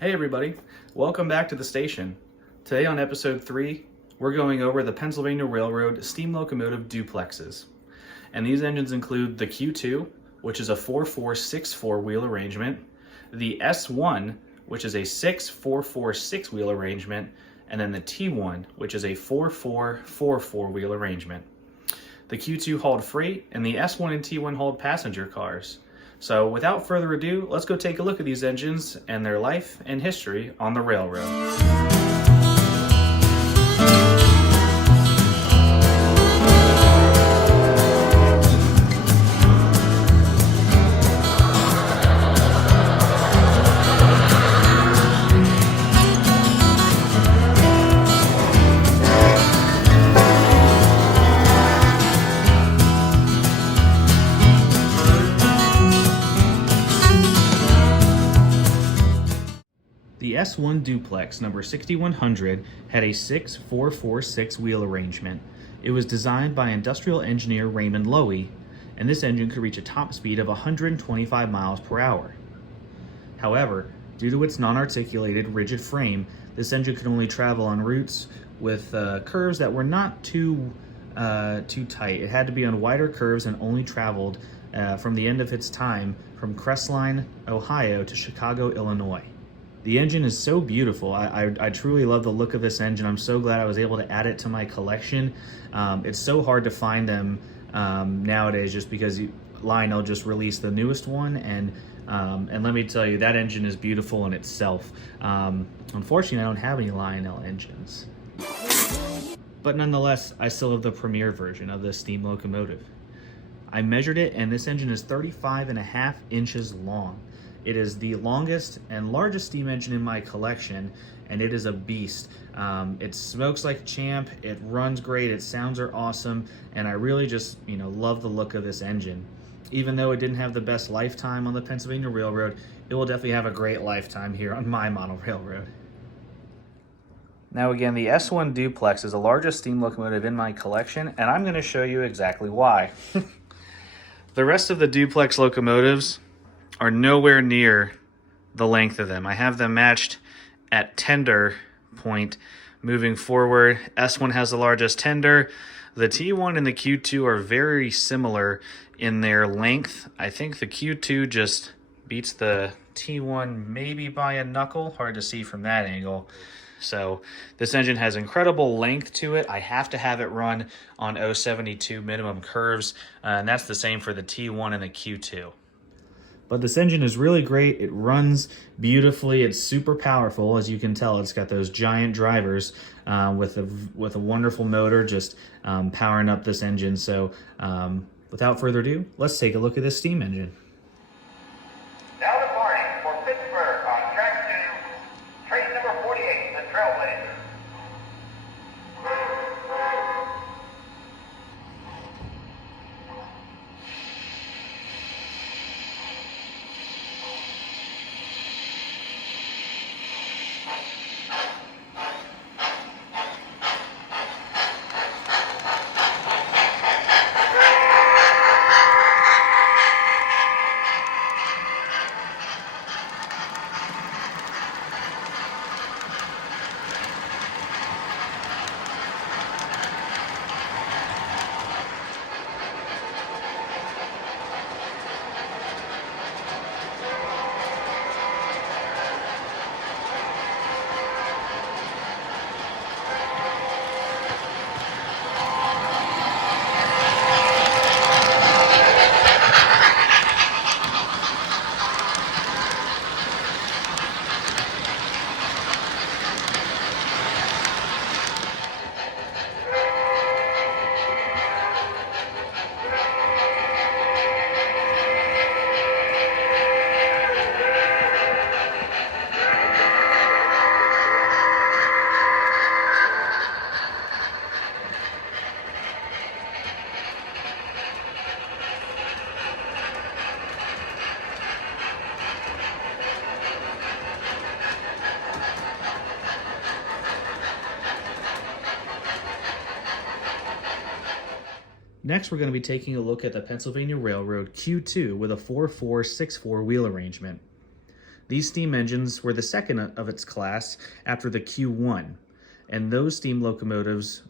Hey everybody, welcome back to the station. Today on episode 3, we're going over the Pennsylvania Railroad steam locomotive duplexes. And these engines include the Q2, which is a 4-4-6-4 wheel arrangement, the S1, which is a 6-4-4-6 wheel arrangement, and then the T1, which is a 4-4-4-4 wheel arrangement. The Q2 hauled freight, and the S1 and T1 hauled passenger cars. So without further ado, let's go take a look at these engines and their life and history on the railroad. The S1 duplex number 6100 had a 6-4-4-6 wheel arrangement. It was designed by industrial engineer Raymond Loewy, and this engine could reach a top speed of 125 miles per hour. However, due to its non-articulated rigid frame, this engine could only travel on routes with curves that were not too tight. It had to be on wider curves and only traveled from the end of its time from Crestline, Ohio to Chicago, Illinois. The engine is so beautiful. I truly love the look of this engine. I'm so glad I was able to add it to my collection. It's so hard to find them nowadays just because Lionel just released the newest one, and let me tell you, that engine is beautiful in itself. Unfortunately, I don't have any Lionel engines. But nonetheless, I still have the premier version of this steam locomotive. I measured it, and this engine is 35.5 inches long. It is the longest and largest steam engine in my collection, and it is a beast. It smokes like a champ, it runs great, its sounds are awesome, and I really just, love the look of this engine. Even though it didn't have the best lifetime on the Pennsylvania Railroad, it will definitely have a great lifetime here on my model railroad. Now again, the S1 duplex is the largest steam locomotive in my collection, and I'm going to show you exactly why. The rest of the duplex locomotives are nowhere near the length of them. I have them matched at tender point moving forward. S1 has the largest tender. The T1 and the Q2 are very similar in their length. I think the Q2 just beats the T1 maybe by a knuckle. Hard to see from that angle. So this engine has incredible length to it. I have to have it run on 072 minimum curves, and that's the same for the T1 and the Q2. But this engine is really great. It runs beautifully. It's super powerful. As you can tell, it's got those giant drivers with a wonderful motor just powering up this engine. So without further ado, let's take a look at this steam engine. Now departing for Pittsburgh on track 2, train number 48, the Trailblazer. Next, we're going to be taking a look at the Pennsylvania Railroad Q2 with a 4-4-6-4 wheel arrangement. These steam engines were the second of its class after the Q1. And those steam locomotives,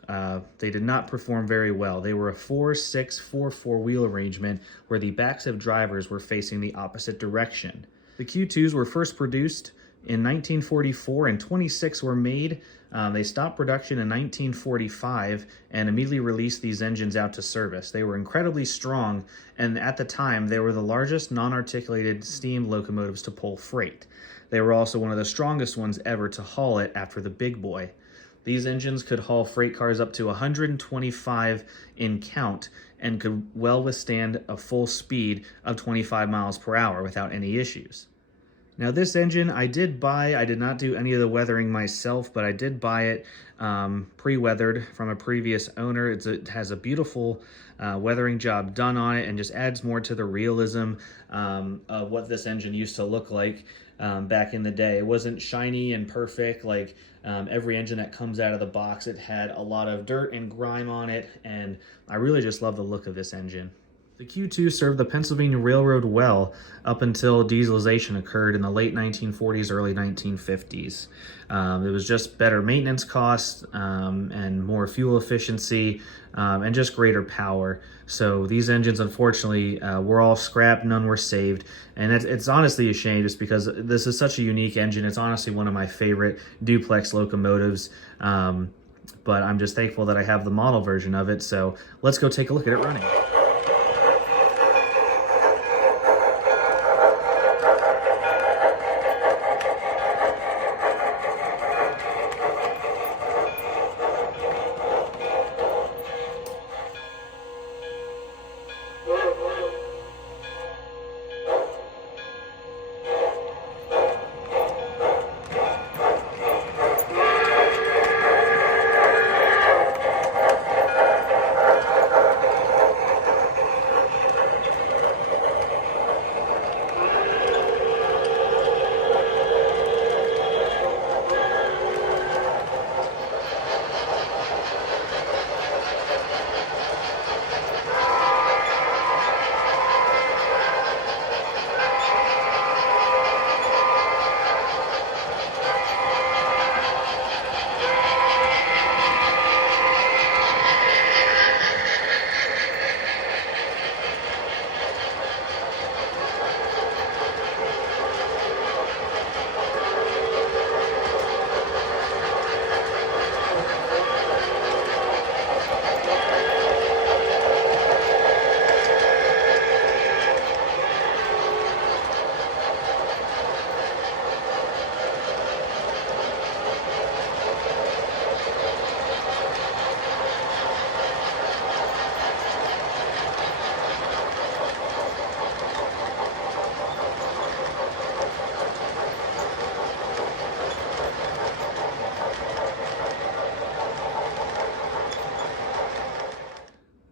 they did not perform very well. They were a 4-6-4-4 wheel arrangement where the backs of drivers were facing the opposite direction. The Q2s were first produced in 1944 and 26 were made. They stopped production in 1945 and immediately released these engines out to service. They were incredibly strong, and at the time they were the largest non-articulated steam locomotives to pull freight. They were also one of the strongest ones ever to haul it after the big boy. These engines could haul freight cars up to 125 in count and could well withstand a full speed of 25 miles per hour without any issues. Now this engine I did buy. I did not do any of the weathering myself, but I did buy it pre-weathered from a previous owner. It has a beautiful weathering job done on it and just adds more to the realism of what this engine used to look like back in the day. It wasn't shiny and perfect like every engine that comes out of the box. It had a lot of dirt and grime on it, and I really just love the look of this engine. The Q2 served the Pennsylvania Railroad well up until dieselization occurred in the late 1940s, early 1950s. It was just better maintenance costs and more fuel efficiency and just greater power. So these engines, unfortunately, were all scrapped, none were saved. And it's honestly a shame just because this is such a unique engine. It's honestly one of my favorite duplex locomotives. But I'm just thankful that I have the model version of it. So let's go take a look at it running.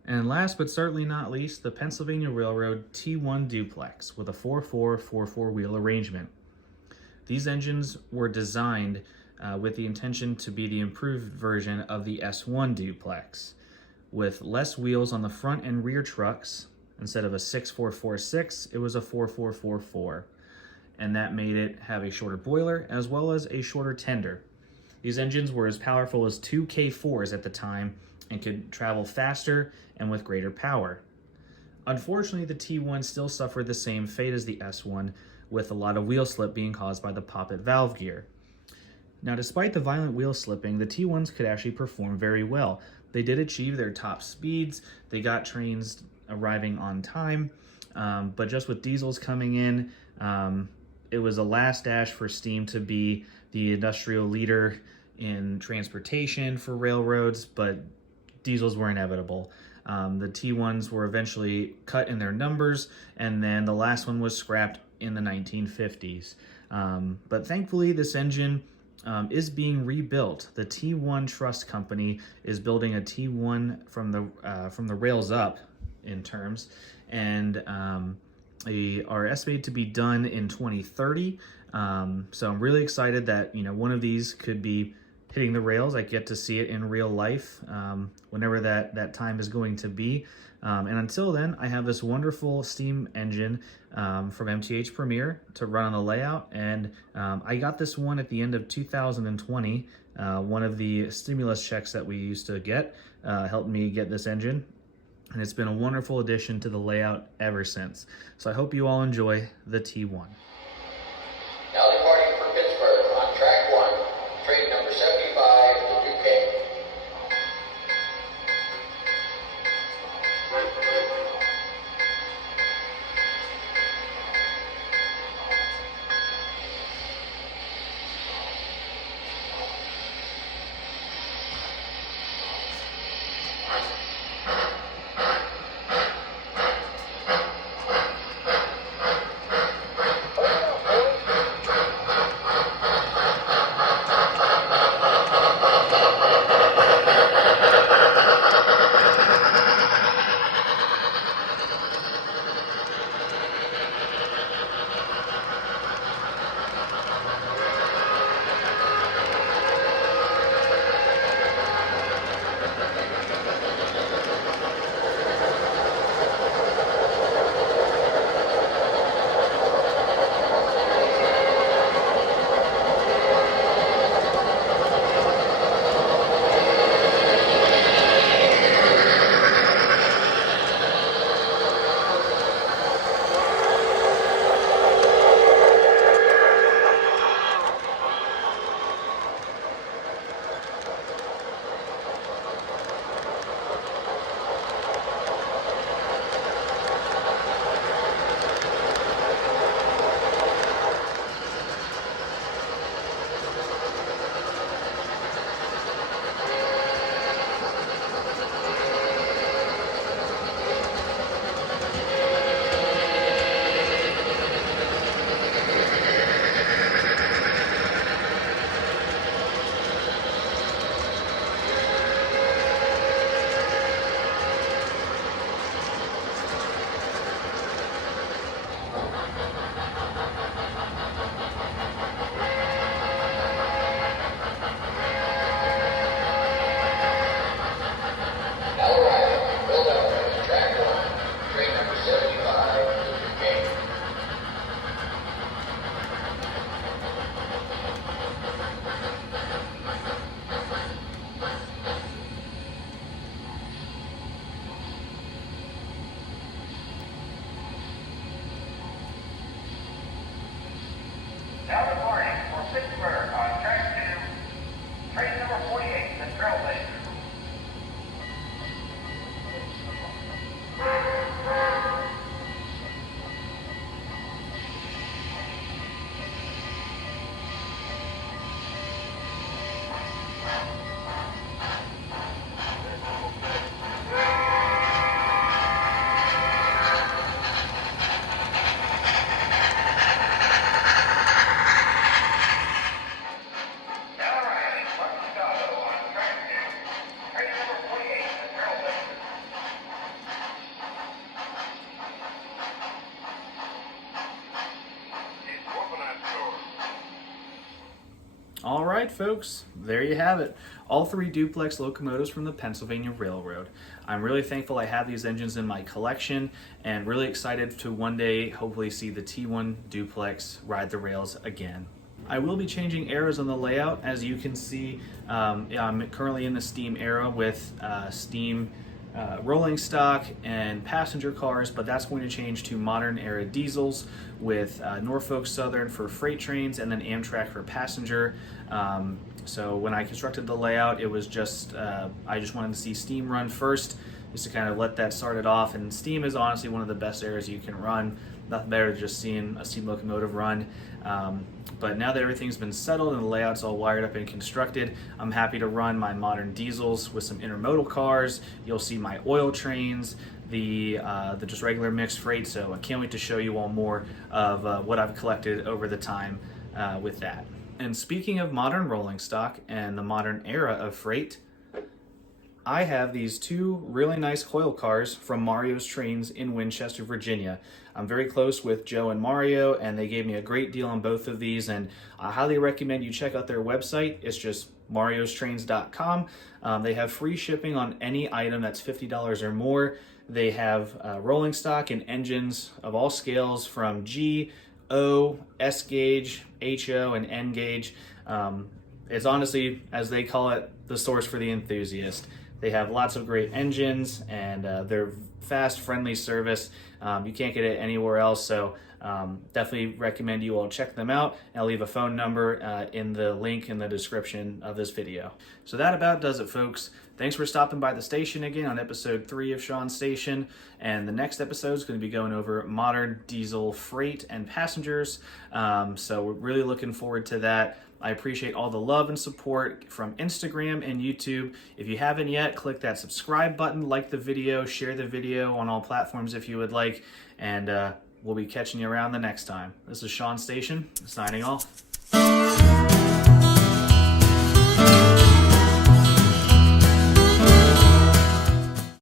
And last but certainly not least, the Pennsylvania Railroad T1 duplex with a 4-4-4-4 wheel arrangement. These engines were designed with the intention to be the improved version of the S1 duplex, with less wheels on the front and rear trucks. Instead of a 6-4-4-6, it was a 4-4-4-4, and that made it have a shorter boiler as well as a shorter tender. These engines were as powerful as two K4s at the time and could travel faster and with greater power. Unfortunately, the T1 still suffered the same fate as the S1, with a lot of wheel slip being caused by the poppet valve gear. Now, despite the violent wheel slipping, the T1s could actually perform very well. They did achieve their top speeds, they got trains arriving on time, but just with diesels coming in, it was a last dash for steam to be the industrial leader in transportation for railroads, but diesels were inevitable. The T1s were eventually cut in their numbers, and then the last one was scrapped in the 1950s. But thankfully, this engine is being rebuilt. The T1 Trust Company is building a T1 from the rails up in terms, and they are estimated to be done in 2030. So I'm really excited that one of these could be hitting the rails. I get to see it in real life whenever that time is going to be. And until then, I have this wonderful steam engine from MTH Premier to run on the layout. And I got this one at the end of 2020. One of the stimulus checks that we used to get helped me get this engine. And it's been a wonderful addition to the layout ever since. So I hope you all enjoy the T1. Now departing for Pittsburgh on track 1, train number 75 to Duquesne. Now departing for Pittsburgh on track 2, train number 48, the Trailblazer. All right, folks, there you have it. All 3 duplex locomotives from the Pennsylvania Railroad. I'm really thankful I have these engines in my collection and really excited to one day hopefully see the T1 duplex ride the rails again. I will be changing eras on the layout. As you can see, I'm currently in the steam era with steam rolling stock and passenger cars, but that's going to change to modern era diesels with Norfolk Southern for freight trains and then Amtrak for passenger. So when I constructed the layout, it was just I just wanted to see steam run first, just to kind of let that start it off. And steam is honestly one of the best eras you can run. Nothing better than just seeing a steam locomotive run. But now that everything's been settled and the layout's all wired up and constructed, I'm happy to run my modern diesels with some intermodal cars. You'll see my oil trains, the just regular mixed freight. So I can't wait to show you all more of what I've collected over the time with that. And speaking of modern rolling stock and the modern era of freight, I have these two really nice coil cars from Mario's Trains in Winchester, Virginia. I'm very close with Joe and Mario, and they gave me a great deal on both of these, and I highly recommend you check out their website. It's just mariostrains.com. They have free shipping on any item that's $50 or more. They have rolling stock and engines of all scales from G, O, S gauge, HO, and N gauge. It's honestly, as they call it, the source for the enthusiast. They have lots of great engines, and they're fast, friendly service. You can't get it anywhere else, so definitely recommend you all check them out. I'll leave a phone number in the link in the description of this video. So that about does it, folks. Thanks for stopping by the station again on episode 3 of Sean's Station, and the next episode is going to be going over modern diesel freight and passengers, so we're really looking forward to that. I appreciate all the love and support from Instagram and YouTube. If you haven't yet, click that subscribe button, like the video, share the video on all platforms if you would like, and we'll be catching you around the next time. This is Sean Station, signing off.